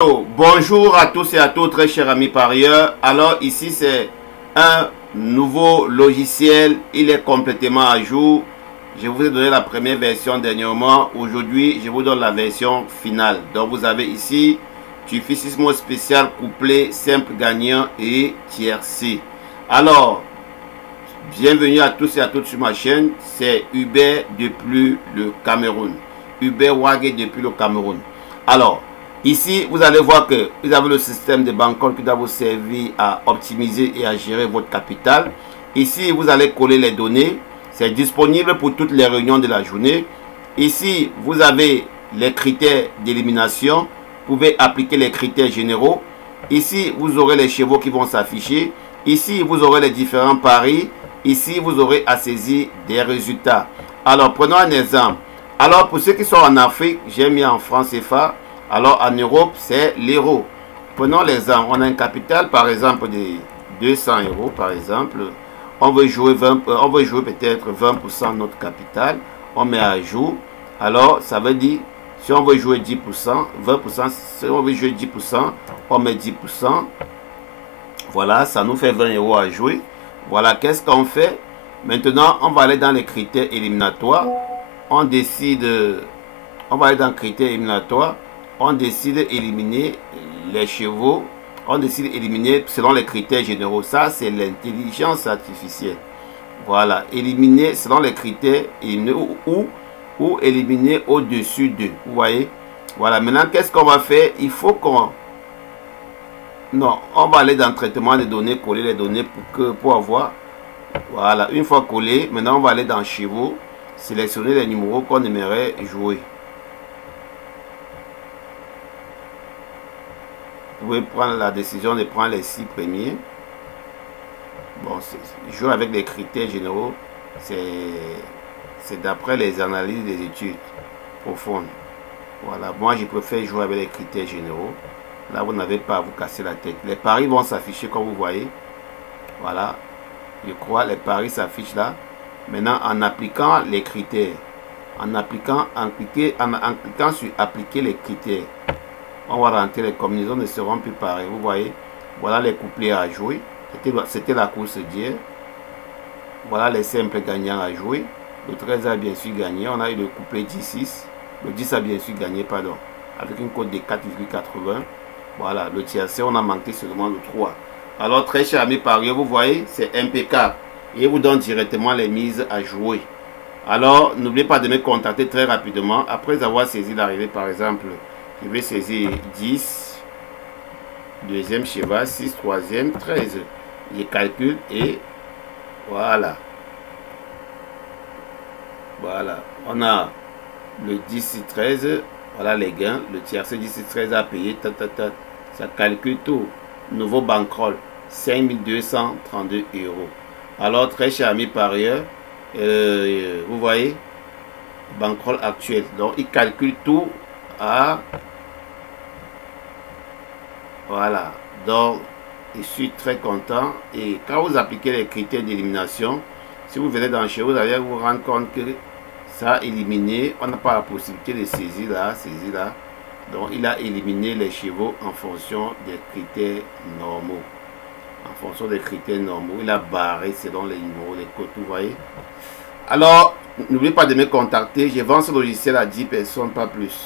Bonjour à tous et à toutes, très chers amis parieurs. Alors ici c'est un nouveau logiciel, il est complètement à jour. Je vous ai donné la première version dernièrement. Aujourd'hui je vous donne la version finale. Donc vous avez ici Tufisismo spécial, couplet, simple gagnant et tiercé. Alors bienvenue à tous et à toutes sur ma chaîne. C'est Hubert depuis le Cameroun. Hubert Wagé depuis le Cameroun. Alors ici, vous allez voir que vous avez le système de Bancol qui doit vous servir à optimiser et à gérer votre capital. Ici, vous allez coller les données. C'est disponible pour toutes les réunions de la journée. Ici, vous avez les critères d'élimination. Vous pouvez appliquer les critères généraux. Ici, vous aurez les chevaux qui vont s'afficher. Ici, vous aurez les différents paris. Ici, vous aurez à saisir des résultats. Alors, prenons un exemple. Alors, pour ceux qui sont en Afrique, j'ai mis en francs CFA. Alors en Europe, c'est l'euro. Prenons l'exemple. On a un capital par exemple de 200 euros par exemple. On veut jouer peut-être 20% de notre capital. On met à jour. Alors ça veut dire, si on veut jouer 10%, 20%, si on veut jouer 10%, on met 10%. Voilà, ça nous fait 20 euros à jouer. Voilà, qu'est-ce qu'on fait? Maintenant, on va aller dans les critères éliminatoires. On décide, on va aller dans les critères éliminatoires. On décide d'éliminer les chevaux. On décide d'éliminer selon les critères généraux. Ça, c'est l'intelligence artificielle. Voilà. Éliminer selon les critères ou éliminer au-dessus d'eux. Vous voyez? Voilà. Maintenant, qu'est-ce qu'on va faire? Il faut qu'on... Non, on va aller dans le traitement des données, coller les données pour avoir... Voilà. Une fois collé, maintenant, on va aller dans chevaux, sélectionner les numéros qu'on aimerait jouer. Vous pouvez prendre la décision de prendre les 6 premiers. Bon, jouer avec les critères généraux, c'est d'après les analyses des études profondes. Voilà, moi je préfère jouer avec les critères généraux. Là, vous n'avez pas à vous casser la tête. Les paris vont s'afficher comme vous voyez. Voilà, je crois les paris s'affichent là. Maintenant, en appliquant les critères, en cliquant sur appliquer les critères, on va rentrer, les combinaisons ne seront plus pareilles. Vous voyez, voilà les couplets à jouer. C'était la course d'hier. Voilà les simples gagnants à jouer. Le 13 a bien sûr gagné. On a eu le couplet 10-6. Le 10 a bien sûr gagné, pardon. Avec une cote de 4,80. Voilà, le tiercé, on a manqué seulement le 3. Alors, très chers amis parieurs, vous voyez, c'est impeccable. Et il vous donne directement les mises à jouer. Alors, n'oubliez pas de me contacter très rapidement. Après avoir saisi l'arrivée, par exemple, je vais saisir 10, deuxième cheval, 6, troisième, 13. Je calcule et voilà. Voilà. On a le 10, 13. Voilà les gains. Le tiercé 10, 13 à payer. Ça calcule tout. Nouveau bankroll. 5232 euros. Alors, très chers amis parieurs, vous voyez, bankroll actuel. Donc, il calcule tout à... Voilà, donc je suis très content. Et quand vous appliquez les critères d'élimination, si vous venez dans chez vous, vous allez vous rendre compte que ça a éliminé, on n'a pas la possibilité de saisir là, Donc il a éliminé les chevaux en fonction des critères normaux. En fonction des critères normaux, il a barré selon les numéros, les codes, vous voyez. Alors, n'oubliez pas de me contacter, je vends ce logiciel à 10 personnes, pas plus.